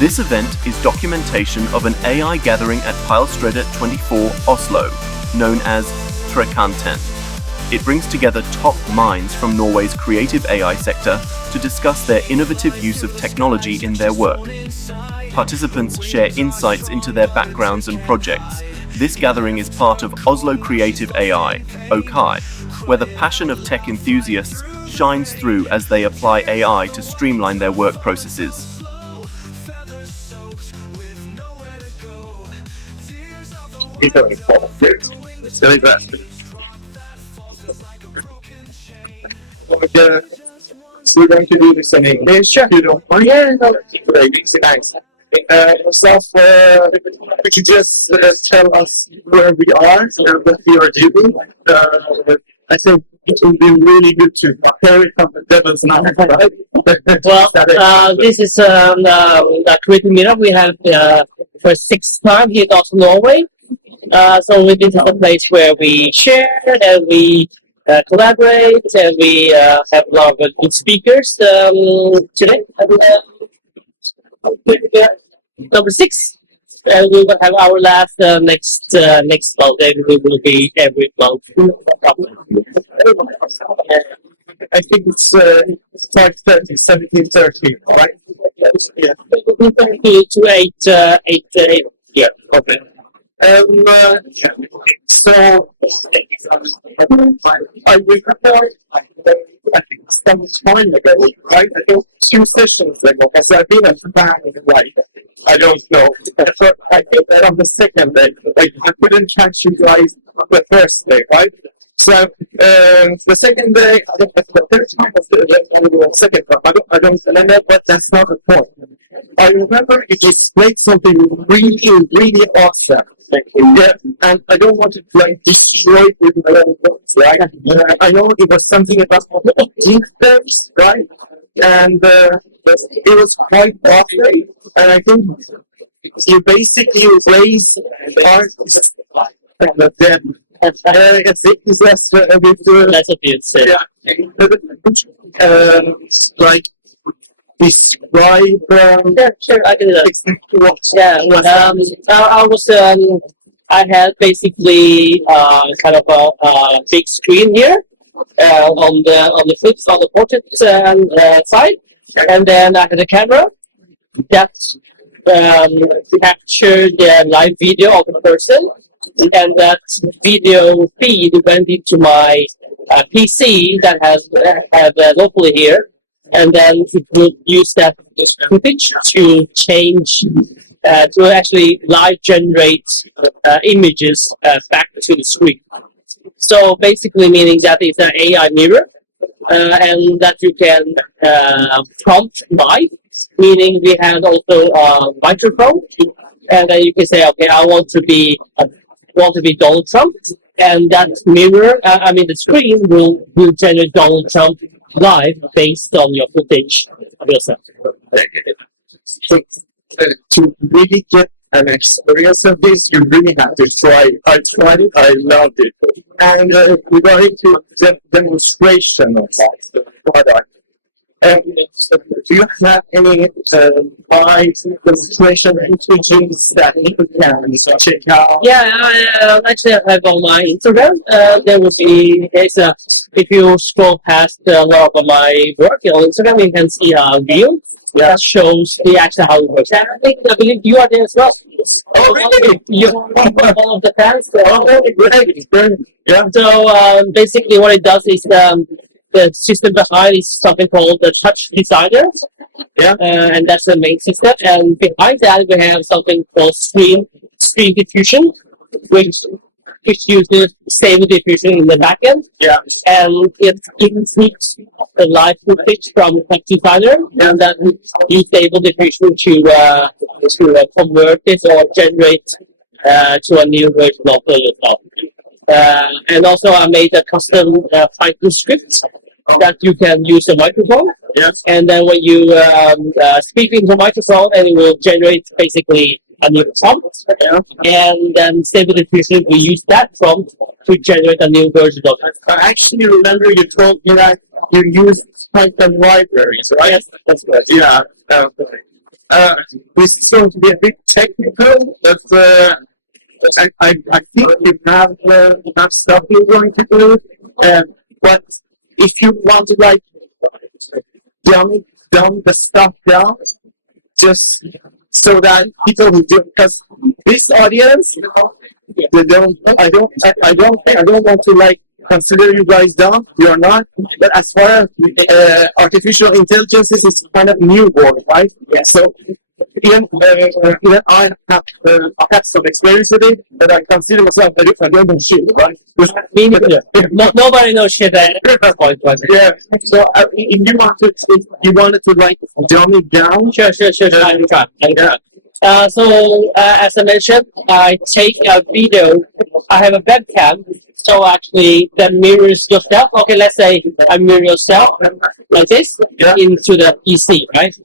This event is documentation of an AI gathering at Pilestredet 24 Oslo, known as Trekanten. It brings together top minds from Norway's creative AI sector to discuss their innovative use of technology in their work. Participants share insights into their backgrounds and projects. This gathering is part of Oslo Kreative AI, OKAI, where the passion of tech enthusiasts shines through as they apply AI to streamline their work processes. So we're going to do this in English. Sure. You don't mind? Yeah, no, great. It's nice. Could you just tell us where we are and what we are doing? I think it will be really good to prepare it from the devil's now, right? Well, this is a creative meetup we have for 6th time here in Oslo, Norway. So this is a place where we share and we collaborate, and we have a lot of good speakers today. Number 6, and we will have our last next month. And we will be every month. I think it's 5:30, 17:30, right? Yeah. 7:30 to 8. Yeah. Okay. So I remember, I think some time ago, right? I think 2 sessions ago, because I've been at the back, right? I don't know. But I think that on the second day, like, I couldn't catch you guys the first day, right? So the second day, I think the third time was the second time. I don't remember, but that's not the point. I remember you displayed something really, really awesome. Yeah, and I don't want to like destroy it with my own words, right? I know it was something about defense, right? And it was quite awesome. And I think you basically raised art from the dead. That's a bit sick. Yeah. Like describe. Sure, I can do that. Yeah, I had basically kind of a big screen here on the flips on the portrait side, and then I had a camera that captured the live video of the person, and that video feed went into my PC that have locally here. And then it would use that footage to change, to actually live generate images back to the screen. So basically meaning that it's an AI mirror, and that you can prompt live, meaning we had also a microphone, and then you can say, okay, I want to be Donald Trump, and that mirror, the screen will generate Donald Trump live based on your footage of yourself. To really get an experience of this, you really have to try it. I tried it, I loved it. And we're going to demonstration of that product. Do you have any live demonstration images that you can check out? Yeah, actually I have on my Instagram. If you scroll past a lot of my work on Instagram, you can see a reel that shows actually how it works. And I believe you are there as well. Oh, really? You're one of the fans. Great. Yeah. So basically what it does is the system behind is something called the Touch Designer. Yeah. And that's the main system. And behind that we have something called Stream Diffusion, which uses stable diffusion in the backend. Yeah. And it takes the live footage from Touch Designer, and then use stable diffusion to convert it or generate to a new version of the yourself. And also I made a custom Python script that you can use a microphone. Yes. And then when you speak into the microphone, and it will generate basically a new prompt. Yeah. And then Stable Diffusion will use that prompt to generate a new version of it. I actually remember you told me that you use Python libraries, right? Yes, that's right. Yeah. this is going to be a bit technical, but I think you have stuff you're going to do. But if you want to like dumb the stuff down, just so that people will do, because this audience, they don't. I don't want to like consider you guys dumb. You're not. But as far as artificial intelligence is kind of new word, right? Yeah. So even I have some experience with it, but I consider myself I don't know shit, right? Me neither. Nobody knows shit at that point. Yeah. So if you wanted to like dumb it down, Sure. I can try. So as I mentioned, I take a video. I have a webcam, so actually that mirrors yourself. Okay, let's say I mirror yourself like this into the PC, right?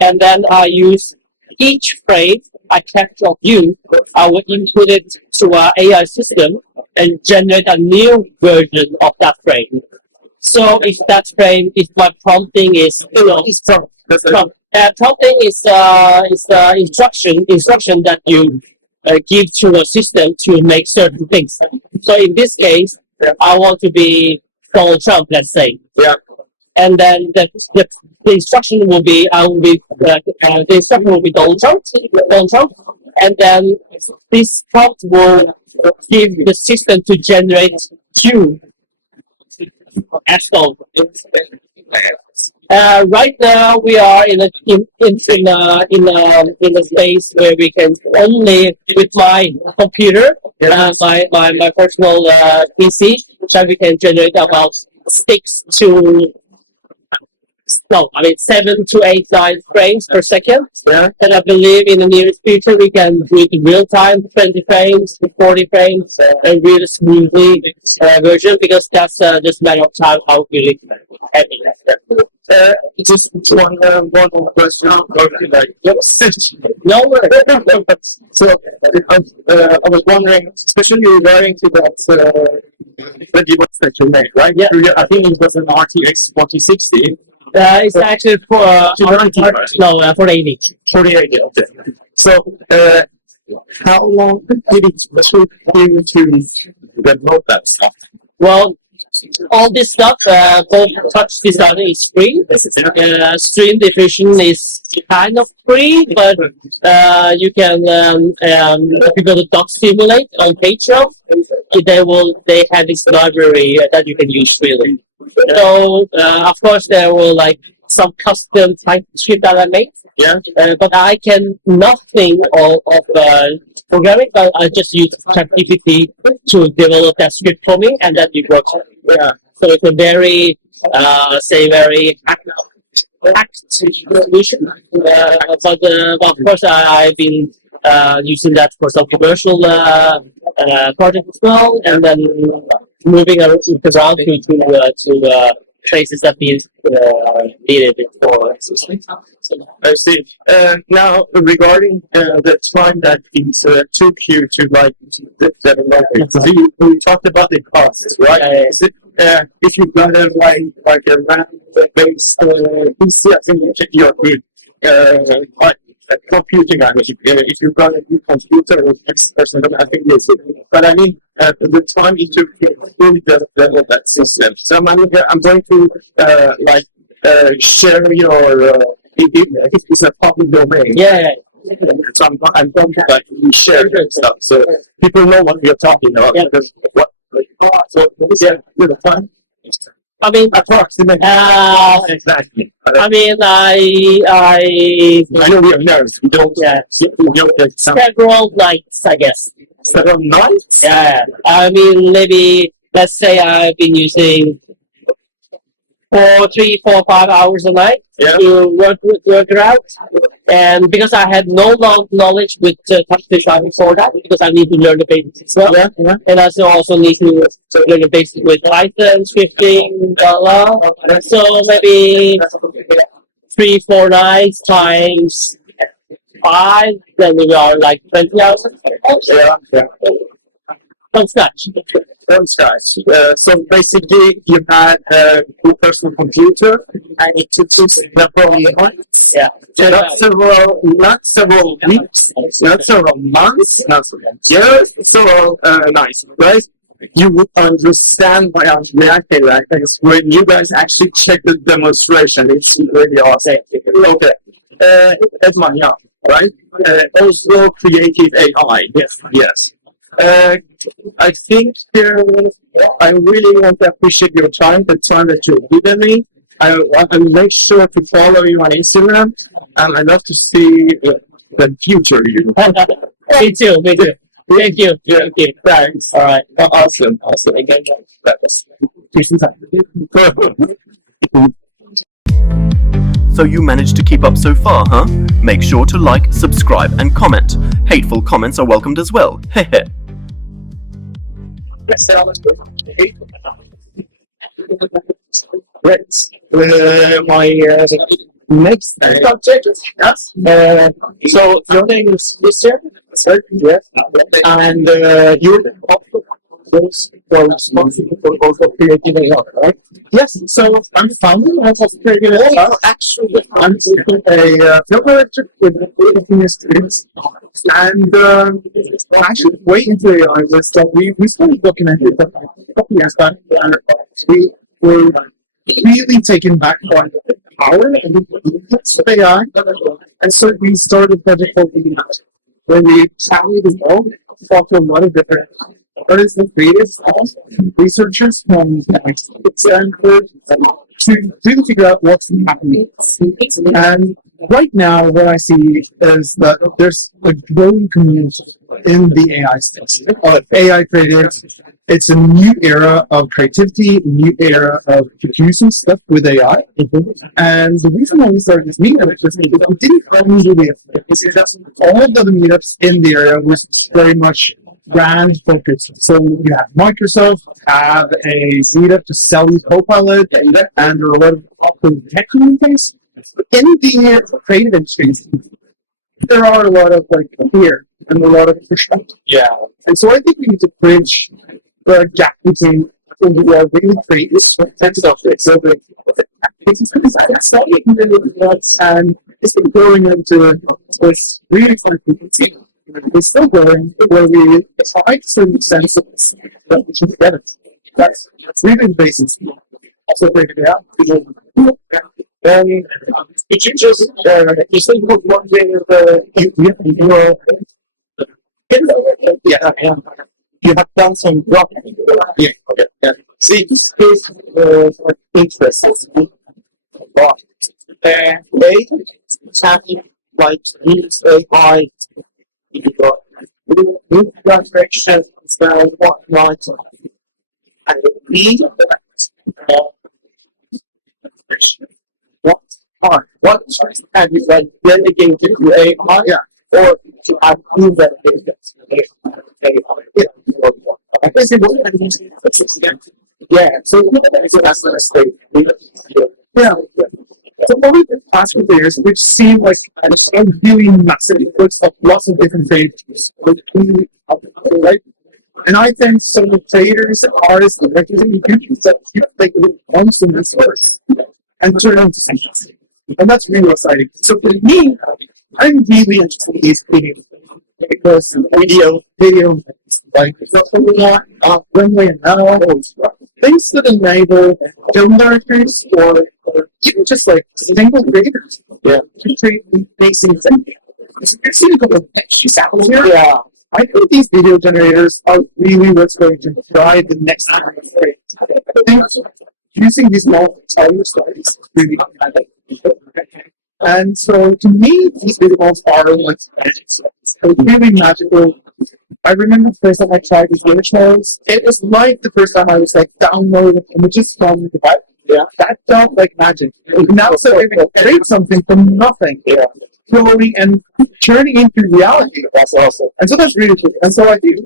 And then I use each frame I capture of you. I will input it to our AI system and generate a new version of that frame. So if that frame, if my prompting is, it's prompting is instruction that you give to a system to make certain things. So in this case, I want to be Donald Trump, let's say. Yeah. And then the instruction will be the instruction will be Donald Trump, and then this prompt will give the system to generate you as Donald. Right now we are in a space where we can only with my computer, my personal PC, that we can generate about 7 to 8, 9 frames per second. Yeah. And I believe in the nearest future we can do it in real time, 20 frames, 40 frames, a really smoothly version, because that's just a matter of time how really heavy. Just one more question. No worries. So I was wondering, especially regarding to that the device that you made, right? Yeah. I think it was an RTX 4060. It's actually for for 80. 4080. Okay. So how long did it take you to develop that stuff? Well, all this stuff, both touch design is free. Stream diffusion is kind of free, but you can if you go to Doc Simulate on Patreon, they have this library that you can use freely. So of course there were like some custom type script that I made. Yeah. But I can nothing of programming, but I just use ChatGPT to develop that script for me, and then it works. Yeah. So it's a very, very hacked solution. But of course, I've been using that for some commercial projects as well, and then moving around to places that needed it for. I see. Now, regarding the time that it took you to like develop it, we talked about the costs, right? Is it, if you've got a like a RAM-based PC, I think you're good. Computing language. If you've got a new computer or next person, I think yes. But I mean, the time it took to fully develop that system. So I'm going to share your. If it's a public domain. Yeah. So I'm going to like share your stuff so people know what we're talking about. Yeah. Because so yeah, with the time. I mean, approximately. Exactly. I mean, I know we are nerds. We don't. Yeah. We don't get several nights, I guess. Several nights? Yeah. I mean, maybe let's say I've been using 3, 4, 5 hours a night to work it out. And because I had no knowledge with touch design before that, because I need to learn the basics as well. And I also need to learn the basics with Python, scripting, blah, blah. So maybe 3, 4 nights times 5, then we are like 20 hours. From scratch. from scratch. So basically, you had a personal computer, and you took several months, not several weeks, not several months, not several years, several nights, right? You would understand why I'm reacting like this when you guys actually check the demonstration. It's really awesome. Okay. Edman, yeah, right? Oslo Kreative AI. Yes. Yes. I think I really want to appreciate your time, the time that you've given me. I'll make sure to follow you on Instagram, and I'd love to see the future you. Me too. Me too. Thank you. Yeah. Thank you. Thanks. All right. Awesome. Awesome. Again, So you managed to keep up so far, huh? Make sure to like, subscribe, and comment. Hateful comments are welcomed as well. Hehe. Great. My next subject. Yes. So your name is Mr. Sir, yes. And you're those who are responsible for Oslo Kreative AI, right? Yes. So I'm founder of Oslo Kreative AI. Actually, I'm a film director with the students. And actually, way into AI was that we started documenting a couple years back. We were really taken back by the power and the influence of AI. And so we started a project called Trekanten, where we traveled the world, talked to a lot of different artists and creatives, researchers from Stanford, to really figure out what's happening. And right now, what I see is that there's a growing community in the AI space of AI creatives. It's a new era of creativity, a new era of producing stuff with AI. And the reason why we started this meetup is because we didn't only do the all of the other meetups in the area was very much brand focused. So you have Microsoft have a meetup to sell you Copilot, and there are a lot of tech communities. In the creative industries, there are a lot of fear and a lot of pushback. Yeah. And so I think we need to bridge the gap between people who are really creative and software. So it's and it's been growing into this really fun community. It's still growing where we try to certain sense of that we can together. That's really the basis. Also breaking it out. Could you just you said you were wondering you have done some work. Yeah, okay. Yeah. See, this is interests but they having use AI new directions and whatnot. And we what choice have you delegated to AI? Yeah. Or to have you delegated to AI? I guess it was yeah, so that's the mistake. Yeah. So over the past few years, we've seen a really massive influx of lots of different creators, right? And I think some of the creators, artists, directors, and YouTubers that take the once in this verse and turn it into something. And that's really exciting. So for me, I'm really interested in these videos because video, like runway and now, things that enable film directors or even just single creators to create amazing things. You've seen a couple of examples here. Yeah. I think these video generators are really what's going to drive the next generation. I think using these multi-timer stories really and so to me, these visuals are really magical. I remember the first time I tried these image models, it was like the first time I was downloading images from the web. Yeah. That felt like magic. Now so able to create something from nothing. Yeah. Growing and turning into reality. That's awesome. And so that's really cool. And so I think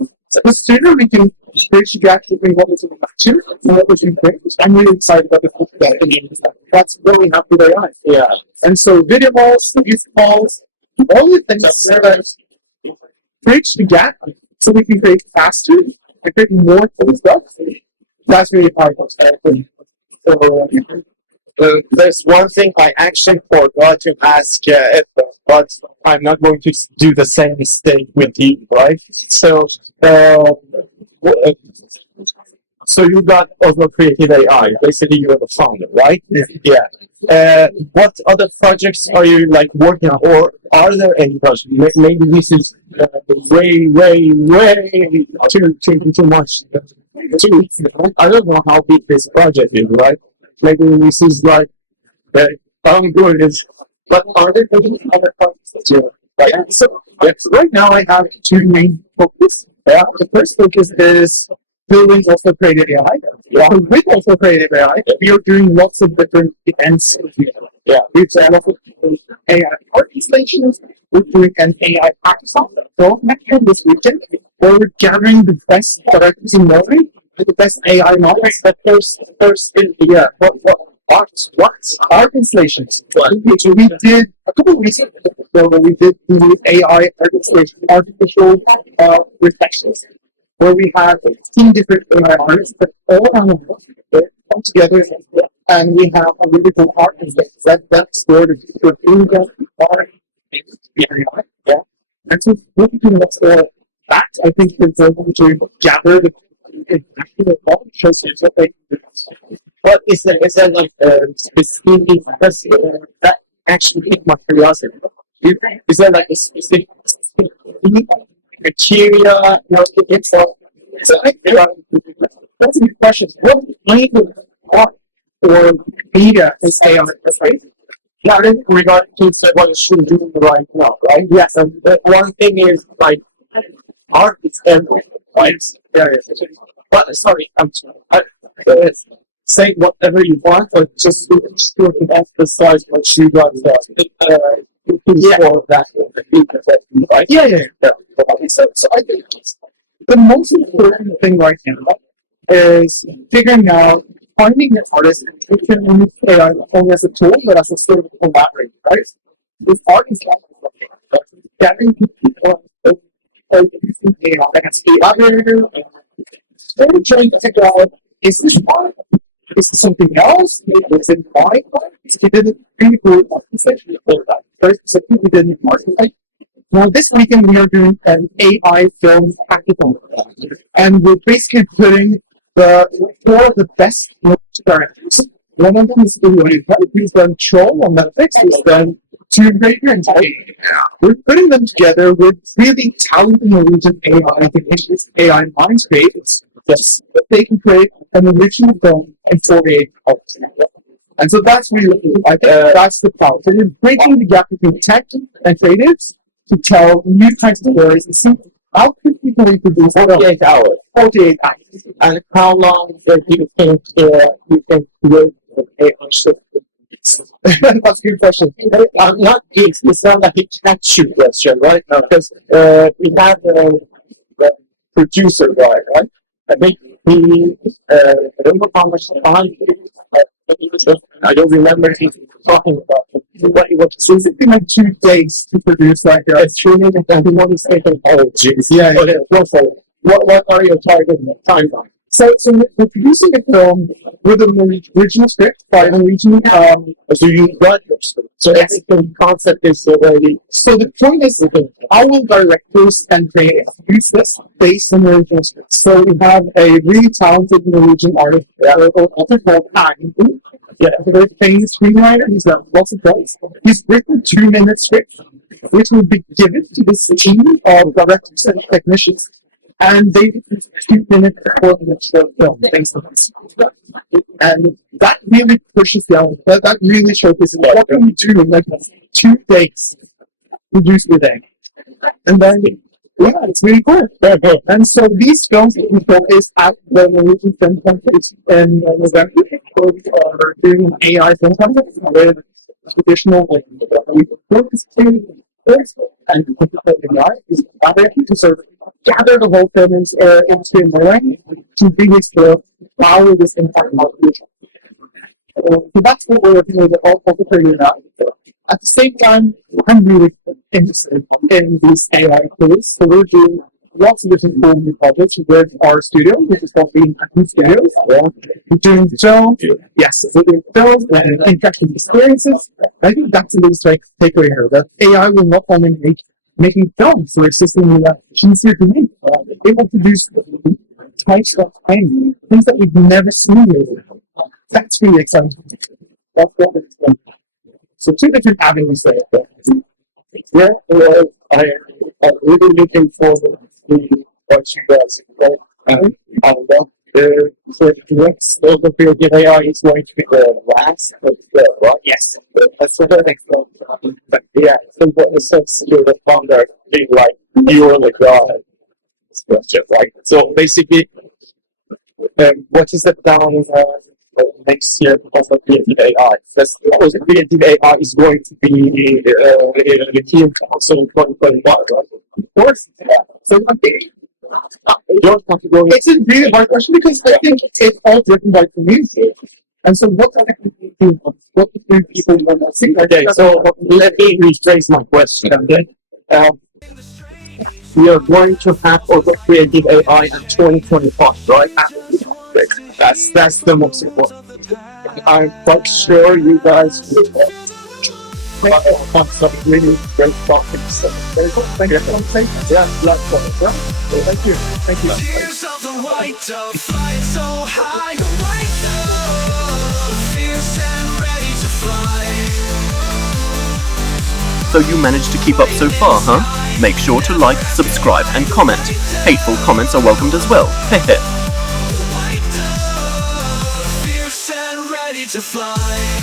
the sooner we can bridge the gap between what we can imagine and what we can create, I'm really excited about the future that that's what we have with AI. Yeah. And so video calls, youth calls, all the things that bridge the gap so we can create faster I create more cool stuff. That's really powerful. So, there's one thing I actually forgot to ask, but I'm not going to do the same mistake with you, right? So, uh, so you got Oslo Kreative AI. Basically, you're the founder, right? Yeah. What other projects are you like working on, or are there any projects? Maybe this is way too much. I don't know how big this project is, right? Maybe this is like I'm good. But are there any other projects that you like? So right now I have two main focus. Yeah. The first focus is building Oslo Kreative AI. Yeah. With Oslo Kreative AI, we are doing lots of different events. Yeah. We've done lots of AI art installations. We're doing an AI hackathon this weekend, where we're gathering the best directors in Norway with the best AI models. But first in the year. Art installations. So we did a couple of weeks ago. We did the AI art installation, artificial reflections, where we have 15 different AI artists that all around the world come together, and we have a really cool art installation that's where the future of India art AI. Yeah, and so looking at that, I think is going to gather the actual knowledge, shows you what they can do. But is there like specific that actually piqued my curiosity? Is there like a specific criteria you're looking for? So that's a good question. What kind of art or media is AI right? Not in regard to what it should do right now, right? Yes, and the one thing is like art is everywhere, right? But sorry, I'm sorry. Say whatever you want, but just to emphasize what you got for that. Right? Yeah. So I think the most important thing right now is figuring out, finding the artist who can use AI not only as a tool, but as a sort of collaborator, right? This art is like gathering people using AI as a collaborator, they're trying to figure out, is this art? Is it something else? Is it my art? We did a really cool session for that. First, so we did in marketing. Now, this weekend we are doing an AI film hackathon, and we're basically putting the four of the best directors. One of them is who's done Troll on Netflix, who's done Tomb Raider and Titan. We're putting them together with really talented Norwegian AI technicians, AI minds creators. Yes, they can create an original film in 48 hours. And so that's really, I think that's the power. So you're breaking the gap between tech and creatives to tell new kinds of stories and see how quickly can we produce 48 hours. 48 hours. And how long do you think you can create an AI show? That's a good question. Not gigs. It's not like a catch-you question, right? No, because we have the producer guy, right? I think I don't know how much time I don't remember him talking about what it was. So it's been like 2 days to produce like a streaming, and he wanted to say, oh, jeez. Yeah. What are your target timeline? So we're producing a film with an original script by an Norwegian. So you got your script. So the concept is already. So the point is, how will directors and creators use this based on the original script? So we have a really talented Norwegian artist, author called OKAI. Yeah, a very famous screenwriter. He's got lots of books. He's written 2-minute scripts, which will be given to this team of directors and technicians. And they did 2-minute recording of short film based on this. And that really pushes the element. That really showcases what can we do in like 2 days, produce a day. And then, yeah, it's really cool. And so these films will be showcased at the Norwegian Film Contest in November. So we are doing an AI film contest with traditional, like, we focus to and AI is collaborating to sort of gather the whole film into Norway to really explore how this impact our future. So that's what we're working with all the creating now. At the same time, I'm really interested in these AI tools. So we're doing lots of different cool new projects with our studio, which is called Trekanten Studios. We're doing film, yes, we're doing film and interactive experiences. I think that's the biggest takeaway here, that AI will not only make making films, so it's just easier to make. Able to do types of things that we've never seen before. That's really exciting. That's what it's done. So two different avenues there. Yeah, well, I'm really looking forward to what you guys have. I love the next Oslo Kreative AI is going to be the last of the right? Yes. That's what the next one. But yeah, so what the sense you're the founder being like you're the god. Question, right? So basically, what is the plan next year because of Creative AI? Because Creative AI is going to be the team council 2021, right? Of course, yeah. So I think it's a really hard question because I think it's all driven by community. And so what are the community wants? What do people want to see? Okay, so let me rephrase my question. We are going to have Oslo Creative AI in 2025, right? That's the most important. I'm quite sure you guys will have some really great topics. Very cool. Thank you. Yeah, lots of it. Yeah. Thank you. Thank you. Tears of the white dove, flying so high, the white dove, fierce and ready to fly. So you managed to keep up so far, huh? Make sure to like, subscribe and comment. Hateful comments are welcomed as well. Hehe. White dove, fierce and ready to fly.